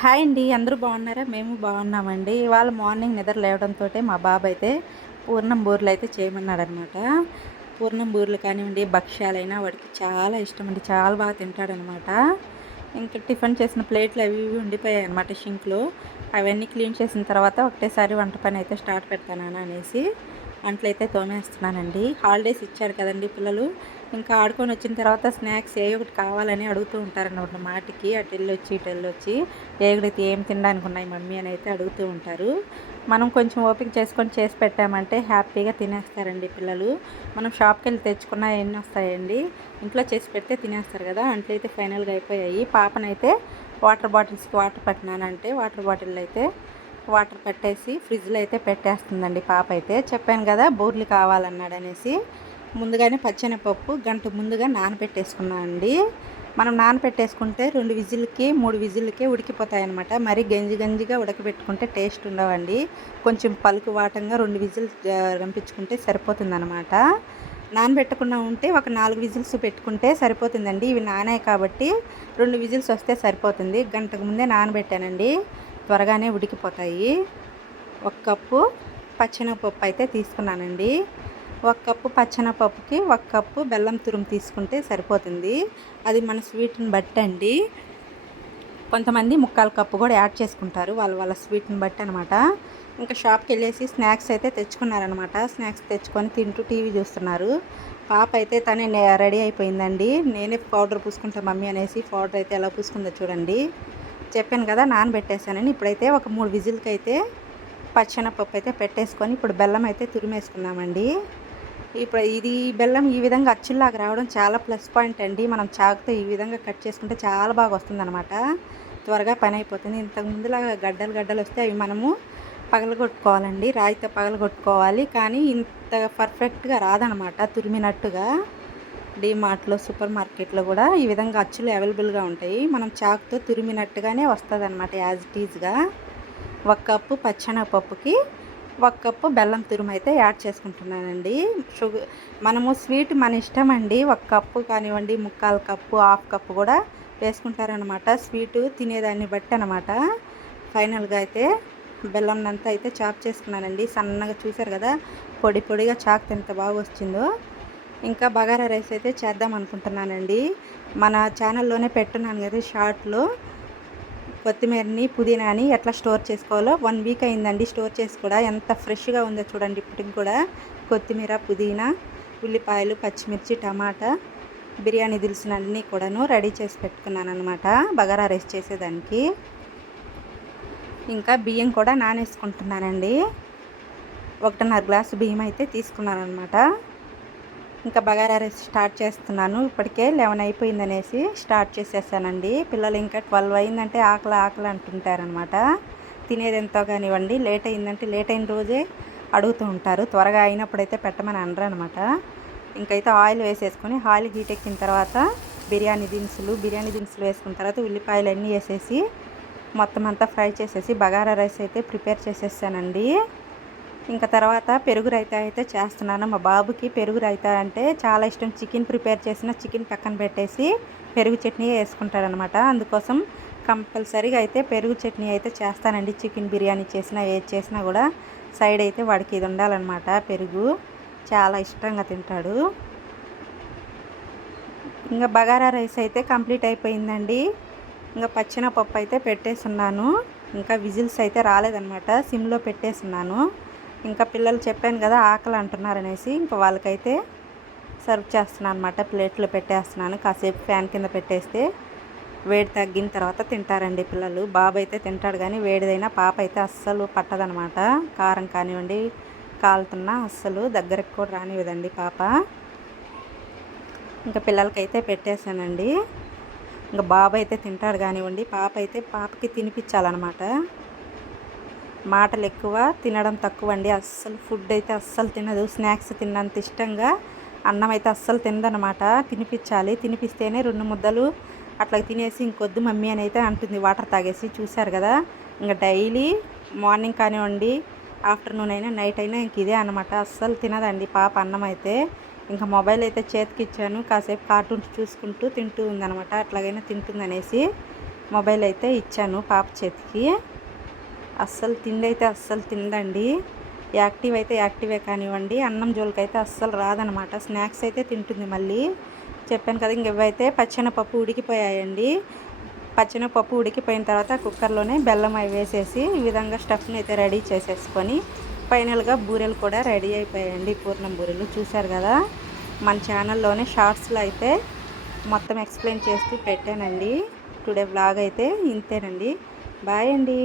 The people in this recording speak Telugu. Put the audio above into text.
హాయ్ అండి. అందరూ బాగున్నారా? మేము బాగున్నామండి. ఇవాళ మార్నింగ్ నిద్ర లేవడంతోటే మా బాబైతే పూర్ణం బూరెలైతే చేయమన్నాడనమాట. పూర్ణం బూరెలు కానివ్వండి, భక్ష్యాలైనా వాడికి చాలా ఇష్టమండి. చాలా బాగా తింటాడనమాట. ఇంకా టిఫిన్ చేసిన ప్లేట్లు అవి ఇవి ఉండిపోయాయన్నమాట షింక్‌లో. అవన్నీ క్లీన్ చేసిన తర్వాత ఒకటేసారి వంట పని అయితే స్టార్ట్ పెడతాను అనేసి అంట్లయితే తోమేస్తున్నానండి. హాలిడేస్ ఇచ్చారు కదండీ పిల్లలు. ఇంకా ఆడుకొని వచ్చిన తర్వాత స్నాక్స్ ఏయో ఒకటి కావాలని అడుగుతూ ఉంటారన్నమాట మాటికి. అటెళ్ళొచ్చి ఇటెళ్ళొచ్చి ఏగుడితే ఏం తినడానికి ఉన్నాయి మమ్మీ అని అయితే అడుగుతూ ఉంటారు. మనం కొంచెం ఓపిక చేసుకొని చేసి పెట్టామంటే హ్యాపీగా తినేస్తారండి పిల్లలు. మనం షాప్‌కెళ్ళి తెచ్చుకున్నా ఎన్ని వస్తాయండి. ఇంట్లో చేసి పెడితే తినేస్తారు కదా. అంట్లయితే ఫైనల్‌గా అయిపోయాయి. పాపనైతే వాటర్ బాటిల్స్‌కి వాటర్ పట్టినానంటే వాటర్ బాటిల్ అయితే వాటర్ పట్టేసి ఫ్రిడ్జ్‌లో అయితే పెట్టేస్తుందండి పాప అయితే. చెప్పాను కదా బూరెలు కావాలన్నాడనేసి. ముందుగానే పచ్చెనపప్పు గంట ముందుగా నానబెట్టేసుకున్నానండి. మనం నానబెట్టేసుకుంటే 2 విజిల్‌కి, 3 విజిల్‌కే ఉడికిపోతాయన్నమాట. మరీ గంజి గంజిగా ఉడకబెట్టుకుంటే టేస్ట్ ఉండవండి. కొంచెం పలుకు వాటంగా 2 విజిల్స్ రంపించుకుంటే సరిపోతుందనమాట. నానబెట్టకుండా ఉంటే ఒక 4 విజిల్స్ పెట్టుకుంటే సరిపోతుందండి. ఇవి నానాయి కాబట్టి 2 విజిల్స్ వస్తే సరిపోతుంది. గంటకు ముందే నానబెట్టానండి. త్వరగానే ఉడికిపోతాయి. 1 కప్పు పచ్చెనగపప్పు అయితే తీసుకున్నానండి. 1 కప్పు పచ్చెనగపప్పుకి 1 కప్పు బెల్లం తురుము తీసుకుంటే సరిపోతుంది. అది మన స్వీట్‌ని బట్టండి. కొంతమంది 3/4 కప్పు కూడా యాడ్ చేసుకుంటారు. వాళ్ళ స్వీట్‌ని బట్టి అనమాట. ఇంకా షాప్‌కెళ్ళేసి స్నాక్స్ అయితే తెచ్చుకున్నారనమాట. స్నాక్స్ తెచ్చుకొని తింటూ టీవీ చూస్తున్నారు. పాప అయితే తనే రెడీ అయిపోయిందండి. నేనే పౌడర్ పూసుకుంటా మమ్మీ అనేసి పౌడర్ అయితే ఎలా పూసుకుందో చూడండి. చెప్పాను కదా నానబెట్టేసానని. ఇప్పుడైతే ఒక 3 విజిల్‌కైతే పచ్చెనపప్పు అయితే పెట్టేసుకొని ఇప్పుడు బెల్లం అయితే తురిమేసుకున్నామండి. ఇప్పుడు ఇది బెల్లం ఈ విధంగా అచ్చుల్లాగా రావడం చాలా ప్లస్ పాయింట్ అండి. మనం చాకుతో ఈ విధంగా కట్ చేసుకుంటే చాలా బాగా వస్తుందనమాట. త్వరగా పని అయిపోతుంది. ఇంతకు ముందులాగా గడ్డలు వస్తే అవి మనము పగలగొట్టుకోవాలండి. రాయితో పగలగొట్టుకోవాలి. కానీ ఇంత పర్ఫెక్ట్‌గా రాదనమాట తురిమినట్టుగా. డీమార్ట్‌లో, సూపర్ మార్కెట్‌లో కూడా ఈ విధంగా అచ్చులు అవైలబుల్‌గా ఉంటాయి. మనం చాకుతో తురిమినట్టుగానే వస్తదనమాట యాజ్ ఇట్ ఈజ్‌గా. 1 కప్పు పచ్చెనగపప్పుకి 1 కప్పు బెల్లం తురుమైతే యాడ్ చేసుకుంటున్నానండి. మనము స్వీట్ మన ఇష్టం అండి. 1 కప్పు కానివ్వండి, 3/4 కప్పు, హాఫ్ కప్పు కూడా వేసుకుంటారనమాట. స్వీటు తినేదాన్ని బట్టి అనమాట. ఫైనల్‌గా అయితే బెల్లంనంతా అయితే చాప్ చేసుకున్నానండి. సన్నగా చూసారు కదా పొడి పొడిగా చాకుతో ఎంత బాగా వచ్చిందో. ఇంకా బగారా రైస్ అయితే చేద్దాం అనుకుంటున్నానండి. మన ఛానల్లోనే పెట్టున్నాను కదా షార్ట్‌లో. కొత్తిమీరని, పుదీనాని ఎట్లా స్టోర్ చేసుకోవాలో 1 వీక్ అయిందండి స్టోర్ చేసి కూడా. ఎంత ఫ్రెష్‌గా ఉందో చూడండి ఇప్పటికి కూడా. కొత్తిమీర, పుదీనా, ఉల్లిపాయలు, పచ్చిమిర్చి, టమాటా, బిర్యానీ దినుసులన్నీ కూడాను రెడీ చేసి పెట్టుకున్నానన్నమాట బగారా రైస్ చేసేదానికి. ఇంకా బియ్యం కూడా నానేసుకుంటున్నానండి. 1.5 గ్లాసు బియ్యం అయితే తీసుకున్నానన్నమాట. ఇంకా బగారా రైస్ స్టార్ట్ చేస్తున్నాను. ఇప్పటికే 11 అయిపోయిందనేసి స్టార్ట్ చేసేసానండి. పిల్లలు ఇంకా 12 అయిందంటే ఆకలి అంటుంటారనమాట. తినేది ఎంతో కానివ్వండి. లేట్ అయిందంటే లేట్ అయిన రోజే అడుగుతూ ఉంటారు. త్వరగా అయినప్పుడైతే పెట్టమని అనరనమాట. ఇంకైతే ఆయిల్ వేసేసుకొని ఆయిల్ హీట్ ఎక్కిన తర్వాత బిర్యానీ దినుసులు వేసుకున్న తర్వాత ఉల్లిపాయలు అన్నీ వేసేసి మొత్తం అంతా ఫ్రై చేసేసి బగారా రైస్ అయితే ప్రిపేర్ చేసేసానండి. ఇంకా తర్వాత పెరుగు రైతా అయితే చేస్తున్నాను. మా బాబుకి పెరుగు రైతా అంటే చాలా ఇష్టం. చికెన్ ప్రిపేర్ చేసిన చికెన్ పక్కన పెట్టేసి పెరుగు చట్నీ వేసుకుంటారనమాట. అందుకోసం కంపల్సరీగా అయితే పెరుగు చట్నీ అయితే చేస్తానండి. చికెన్ బిర్యానీ చేసినా ఏది చేసినా కూడా సైడ్ అయితే వాడికి ఇది ఉండాలన్నమాట. పెరుగు చాలా ఇష్టంగా తింటాడు. ఇంకా బగారా రైస్ అయితే కంప్లీట్ అయిపోయిందండి. ఇంకా పచ్చెనపప్పు అయితే పెట్టేస్తున్నాను. ఇంకా విజిల్స్ అయితే రాలేదన్నమాట. సిమ్లో పెట్టేస్తున్నాను. ఇంకా పిల్లలు చెప్పాను కదా ఆకలి అంటున్నారనేసి ఇంకా వాళ్ళకైతే సర్వ్ చేస్తున్నాను అనమాట. ప్లేట్లో పెట్టేస్తున్నాను. కాసేపు ఫ్యాన్ కింద పెట్టేస్తే వేడి తగ్గిన తర్వాత తింటారండి పిల్లలు. బాబు అయితే తింటాడు కానీ వేడిదైనా పాప అయితే అస్సలు పట్టదనమాట. కారం కానివ్వండి కాలుతున్నా అస్సలు దగ్గరకు కూడా రానివ్వదండి పాప. ఇంకా పిల్లలకైతే పెట్టేశానండి. ఇంకా బాబు అయితే తింటాడు కానివ్వండి. పాపకి తినిపించాలన్నమాట. మాటలు ఎక్కువ తినడం తక్కువ అండి. అస్సలు ఫుడ్ అయితే అస్సలు తినదు. స్నాక్స్ తిన్నంత ఇష్టంగా అన్నం అయితే అస్సలు తినదనమాట. తినిపించాలి. తినిపిస్తేనే 2 ముద్దలు అట్లా తినేసి ఇంకొద్దు మమ్మీ అని అయితే అంటుంది వాటర్ తాగేసి. చూశారు కదా ఇంకా డైలీ మార్నింగ్ కానివ్వండి ఆఫ్టర్నూన్ అయినా నైట్ అయినా ఇంక ఇదే అనమాట. అస్సలు తినదండి పాప అన్నం అయితే. ఇంకా మొబైల్ అయితే చేతికి ఇచ్చాను. కాసేపు కార్టూన్స్ చూసుకుంటూ తింటూ ఉందనమాట. అట్లాగైనా తింటుందనేసి మొబైల్ అయితే ఇచ్చాను పాప చేతికి. అస్సలు తిండి అయితే అస్సలు తిందండి. యాక్టివ్ అయితే యాక్టివే కానివ్వండి, అన్నం జోలికైతే అస్సలు రాదనమాట. స్నాక్స్ అయితే తింటుంది. మళ్ళీ చెప్పాను కదా, ఇంక ఇవైతే పచ్చెనపప్పు ఉడికిపోయాయండి. పచ్చెనపప్పు ఉడికిపోయిన తర్వాత కుక్కర్లోనే బెల్లం అవి వేసేసి ఈ విధంగా స్టఫ్ని అయితే రెడీ చేసేసుకొని ఫైనల్గా బూరెలు కూడా రెడీ అయిపోయాయండి. పూర్ణం బూరెలు చూశారు కదా. మన ఛానల్లోనే షార్ట్స్లో అయితే మొత్తం ఎక్స్ప్లెయిన్ చేస్తూ పెట్టానండి. టుడే వ్లాగ్ అయితే ఇంతేనండి. బాయ్ అండి.